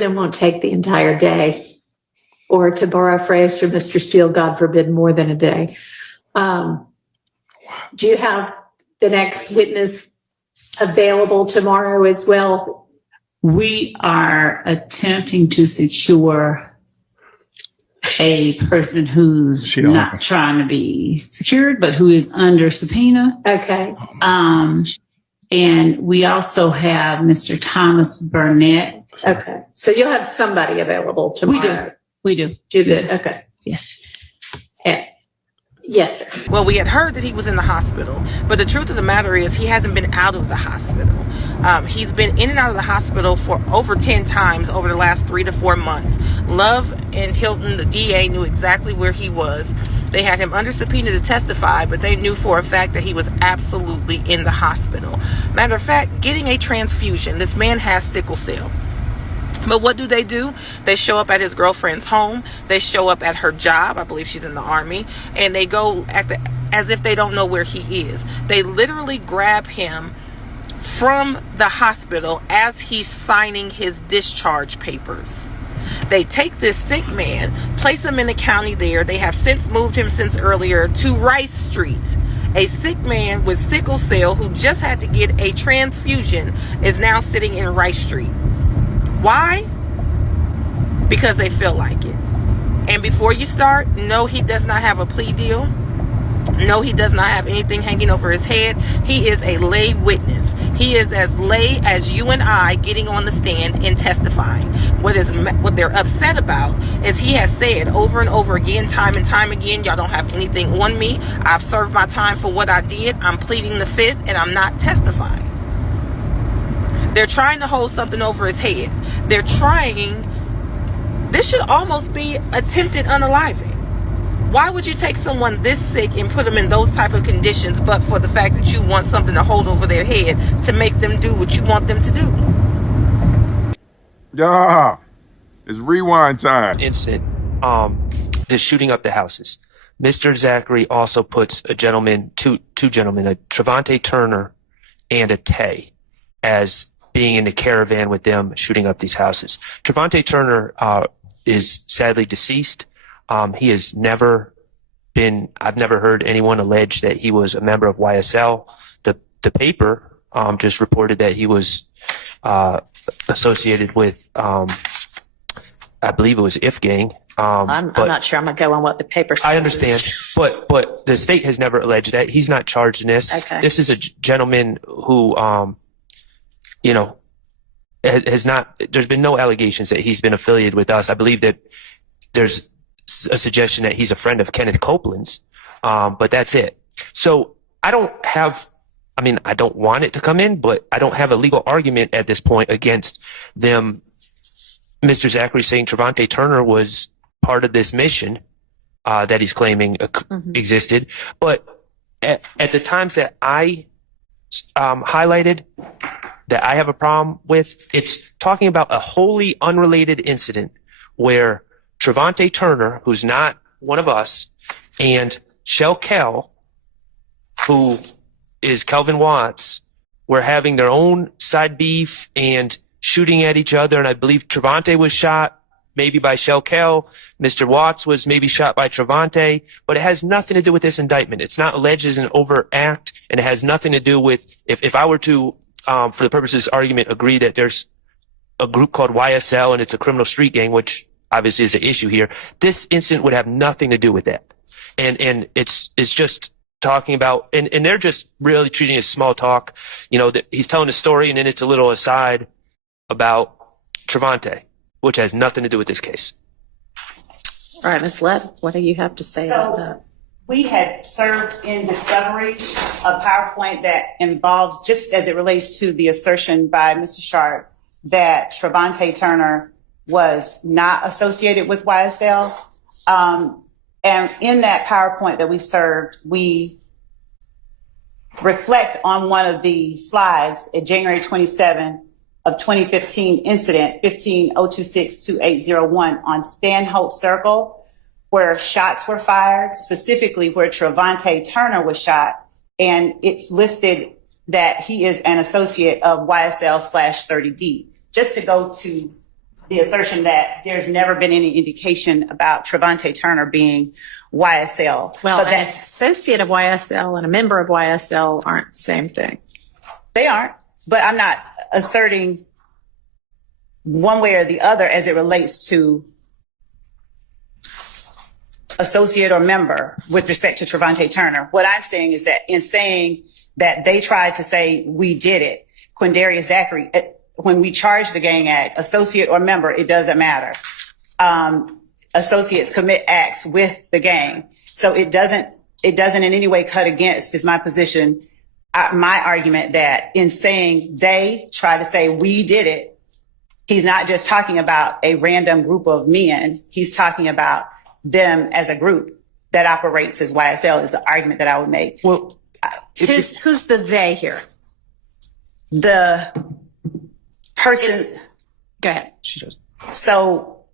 of them won't take the entire day, or to borrow a phrase from Mr. Steele, God forbid, more than a day. Do you have the next witness available tomorrow as well? We are attempting to secure a person who's not trying to be secured, but who is under subpoena. Okay. And we also have Mr. Thomas Burnett. Okay. So you'll have somebody available tomorrow. We do. Do that. Okay. Yes. Yeah. Yes, sir. Well, we had heard that he was in the hospital, but the truth of the matter is he hasn't been out of the hospital. He's been in and out of the hospital for over 10 times over the last 3 to 4 months. Love and Hilton, the DA, knew exactly where he was. They had him under subpoena to testify, but they knew for a fact that he was absolutely in the hospital. Matter of fact, getting a transfusion. This man has sickle cell. But what do? They show up at his girlfriend's home. They show up at her job. I believe she's in the Army. And they go as if they don't know where he is. They literally grab him from the hospital as he's signing his discharge papers. They take this sick man, place him in the county there. They have since moved him since earlier to Rice Street. A sick man with sickle cell who just had to get a transfusion is now sitting in Rice Street. Why? Because they feel like it. And before you start, no, he does not have a plea deal. No, he does not have anything hanging over his head. He is a lay witness. He is as lay as you and I getting on the stand and testifying. What they're upset about is he has said over and over again, time and time again, y'all don't have anything on me. I've served my time for what I did. I'm pleading the fifth and I'm not testifying. They're trying to hold something over his head. This should almost be attempted unaliving. Why would you take someone this sick and put them in those type of conditions but for the fact that you want something to hold over their head to make them do what you want them to do? Yeah, it's rewind time. Incident, the shooting up the houses. Mr. Zachary also puts two gentlemen, a Trevante Turner and a Tay, as being in the caravan with them shooting up these houses. Trevante Turner is sadly deceased. He has never been, I've never heard anyone allege that he was a member of YSL. The paper just reported that he was associated with, I believe it was If Gang. I'm not sure I'm going to go on what the paper says. I understand, but the state has never alleged that. He's not charged in this. Okay. This is a gentleman who, has not, there's been no allegations that he's been affiliated with us. I believe that there's a suggestion that he's a friend of Kenneth Copeland's, but that's it. So I don't want it to come in, but I don't have a legal argument at this point against them. Mr. Zachary saying Trevante Turner was part of this mission that he's claiming existed. But at the times that I highlighted that I have a problem with, it's talking about a wholly unrelated incident where Trevante Turner, who's not one of us, and Shell Kell, who is Kelvin Watts, were having their own side beef and shooting at each other. And I believe Trevante was shot maybe by Shell Kell. Mr. Watts was maybe shot by Trevante, but it has nothing to do with this indictment. It's not alleged as an overt act, and it has nothing to do with, if I were to, for the purposes of argument, agree that there's a group called YSL and it's a criminal street gang, which obviously is the issue here, this incident would have nothing to do with that. And it's just talking about, and they're just really treating it as small talk. That he's telling a story and then it's a little aside about Trevante, which has nothing to do with this case. All right, Ms. Lett, what do you have to say about that? We had served in discovery a PowerPoint that involves, just as it relates to the assertion by Mr. Sharp that Trevante Turner was not associated with YSL. And in that PowerPoint that we served, we reflect on one of the slides at January 27 of 2015 incident 150262801 on Stanhope Circle, where shots were fired, specifically where Trevante Turner was shot. And it's listed that he is an associate of YSL/30D. Just to go to the assertion that there's never been any indication about Trevante Turner being YSL. Well, but an associate of YSL and a member of YSL aren't the same thing. they aren't, but I'm not asserting one way or the other as it relates to associate or member with respect to Trevante Turner. What I'm saying is that in saying that they tried to say we did it, Quindarius Zachary, when we charge the gang act, associate or member, it doesn't matter. Associates commit acts with the gang. So it doesn't in any way cut against, is my position, my argument that in saying they try to say we did it, he's not just talking about a random group of men. He's talking about them as a group that operates as YSL is the argument that I would make. Well, Who's the they here? The person. Go ahead. she does. So,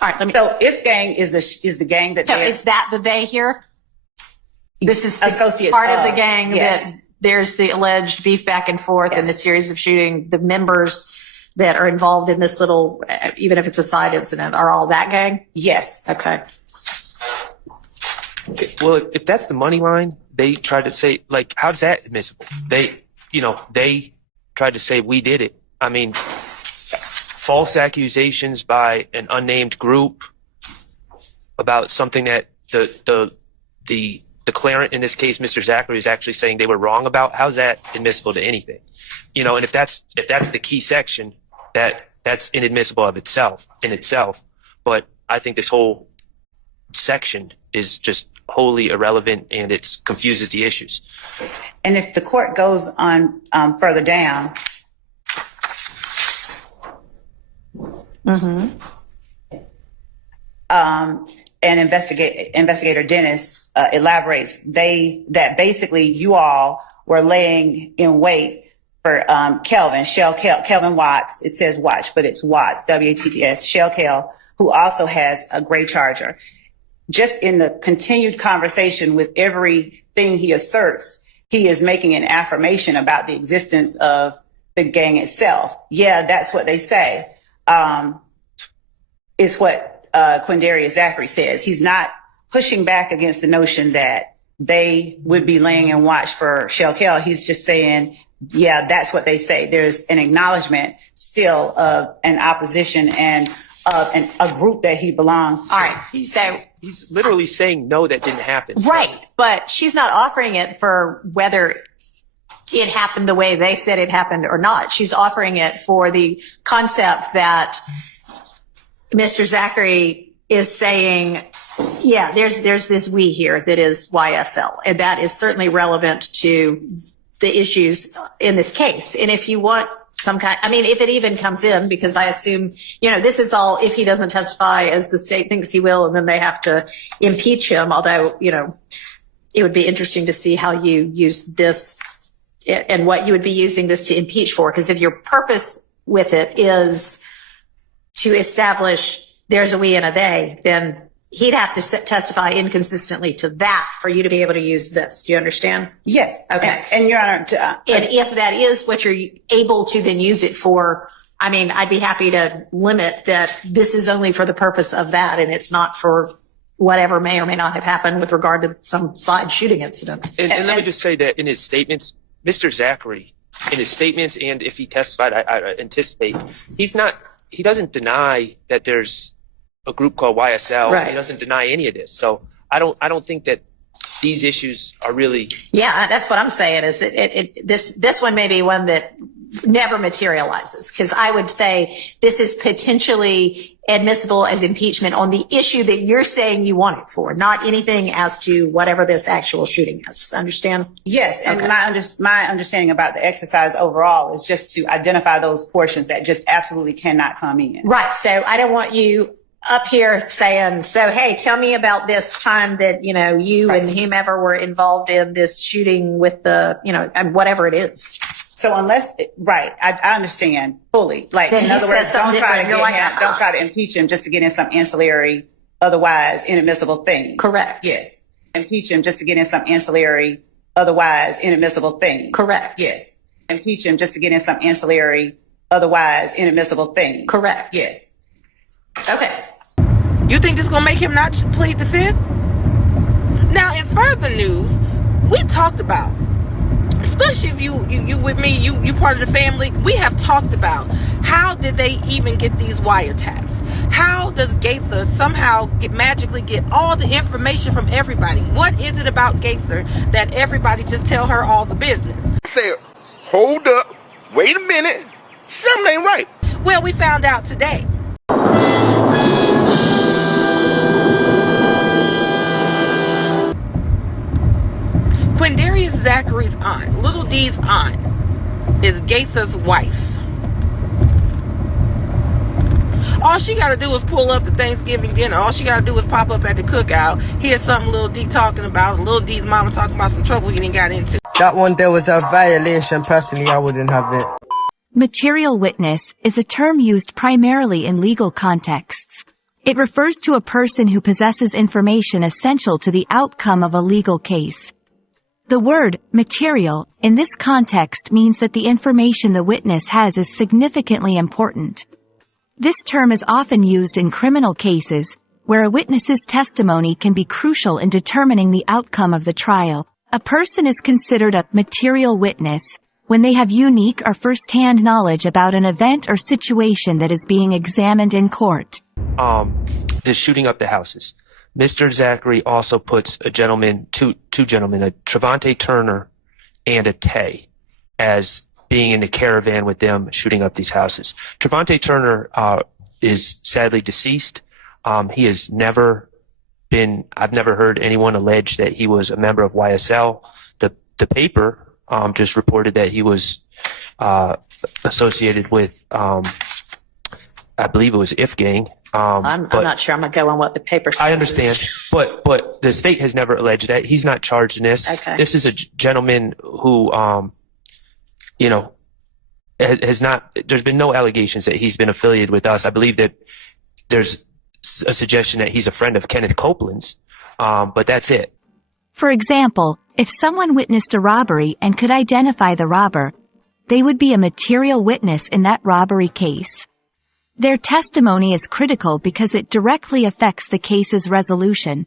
All right, let me. so if gang is the gang that So they're is that the they here? This is the associates part of the gang yes. that there's the alleged beef back and forth Yes. and the series of shooting. The members that are involved in this little, even if it's a side incident, are all that gang? Yes. Okay. Well, if that's the money line, they tried to say, like, how's that admissible? They tried to say we did it. I mean, false accusations by an unnamed group about something that the declarant, in this case, Mr. Zachary, is actually saying they were wrong about. How's that admissible to anything? And if that's the key section, that's inadmissible in itself. But I think this whole section is just wholly irrelevant, and it confuses the issues. And if the court goes on further down, and investigator Dennis elaborates, that basically you all were laying in wait for Kelvin Watts. It says Watts, but it's Watts, W-A-T-T-S, Shell Kel, who also has a gray Charger. Just in the continued conversation with everything he asserts, he is making an affirmation about the existence of the gang itself. Yeah, that's what they say. Is what Quindarius Zachary says. He's not pushing back against the notion that they would be laying in watch for Shell Kel. He's just saying, yeah, that's what they say. There's an acknowledgement still of an opposition and of a group that he belongs to. All right. He's literally saying, no, that didn't happen. Right. But she's not offering it for whether it happened the way they said it happened or not. She's offering it for the concept that Mr. Zachary is saying, yeah, there's this we here that is YSL. And that is certainly relevant to the issues in this case. And if you want some kind, if it even comes in, because I assume, this is all if he doesn't testify as the state thinks he will, and then they have to impeach him. Although, it would be interesting to see how you use this and what you would be using this to impeach for. Because if your purpose with it is to establish there's a we and a they, then he'd have to testify inconsistently to that for you to be able to use this. Do you understand? Yes. Okay. And Your Honor, and if that is what you're able to then use it for, I'd be happy to limit that this is only for the purpose of that, and it's not for whatever may or may not have happened with regard to some side shooting incident. And let me just say that in his statements, Mr. Zachary, in his statements, and if he testified, I anticipate, he doesn't deny that there's a group called YSL. Right. He doesn't deny any of this. So I don't think that these issues are really. Yeah, that's what I'm saying is this one may be one that never materializes, because I would say this is potentially admissible as impeachment on the issue that you're saying you want it for, not anything as to whatever this actual shooting is. Understand? yes. And my understanding about the exercise overall is just to identify those portions that just absolutely cannot come in. Right. So I don't want you up here saying, so, hey, tell me about this time that, you and whomever were involved in this shooting with the, and whatever it is. So unless, I understand fully. Like, Then in he other words, says something different. don't try to impeach him just to get in some ancillary, otherwise inadmissible thing. Correct. Yes. Impeach him just to get in some ancillary, otherwise inadmissible thing. Correct. Yes. Impeach him just to get in some ancillary, otherwise inadmissible thing. Correct. Yes. Okay. You think this is gonna make him not plead the fifth? Now, in further news, we talked about, especially if you with me, you part of the family, we have talked about how did they even get these wiretaps? How does Gaither somehow magically get all the information from everybody? What is it about Gaither that everybody just tell her all the business? Say, hold up, wait a minute, something ain't right. Well, we found out today. Quindarius Zachary's aunt, Little D's aunt, is Gaither's wife. All she got to do is pull up to Thanksgiving dinner. All she got to do is pop up at the cookout, hear something Little D talking about, Little D's mama talking about some trouble he didn't got into. That one there was a violation. Personally, I wouldn't have it. Material witness is a term used primarily in legal contexts. It refers to a person who possesses information essential to the outcome of a legal case. The word material in this context means that the information the witness has is significantly important. This term is often used in criminal cases, where a witness's testimony can be crucial in determining the outcome of the trial. A person is considered a material witness when they have unique or first-hand knowledge about an event or situation that is being examined in court. The shooting up the houses. Mr. Zachary also puts a gentleman, two gentlemen, a Trevante Turner and a Tay, as being in the caravan with them shooting up these houses. Trevante Turner is sadly deceased. He has never been, I've never heard anyone allege that he was a member of YSL. The paper just reported that he was associated with, I believe it was If Gang. I'm not sure I'm going to go on what the paper says. I understand, but the state has never alleged that. He's not charged in this. Okay. This is a gentleman who, has not, there's been no allegations that he's been affiliated with us. I believe that there's a suggestion that he's a friend of Kenneth Copeland's, but that's it. For example, if someone witnessed a robbery and could identify the robber, they would be a material witness in that robbery case. Their testimony is critical because it directly affects the case's resolution.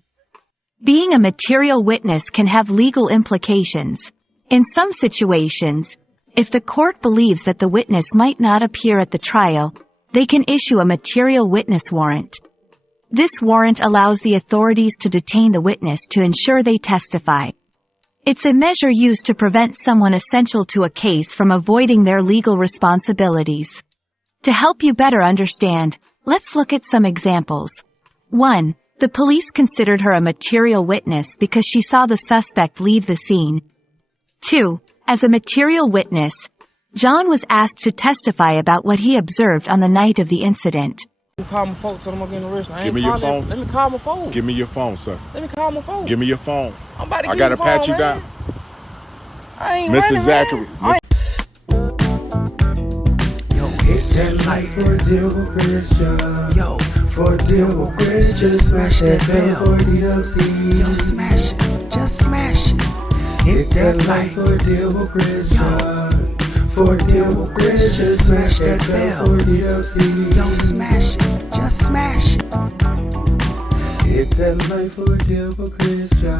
Being a material witness can have legal implications. In some situations, if the court believes that the witness might not appear at the trial, they can issue a material witness warrant. This warrant allows the authorities to detain the witness to ensure they testify. It's a measure used to prevent someone essential to a case from avoiding their legal responsibilities. To help you better understand, let's look at some examples. 1. The police considered her a material witness because she saw the suspect leave the scene. 2. As a material witness, John was asked to testify about what he observed on the night of the incident. Call my phone, tell them I'm getting arrested. Give me your phone. Let me call my phone. Give me your phone, sir. Let me call my phone. Give me your phone. I'm about to I give gotta you pat phone, you man. down. I ain't Mrs. running, Zachary. Man. Yo, hit that light for a deal with Christian. Yo, for a deal with Christian. Smash that bell for DWC. Yo, smash it. Just smash it. Hit that light for a deal with Christian. For a deal with Christian. Smash that bell for DWC. Yo, smash it. Just smash it. Hit that light for a deal with Christian.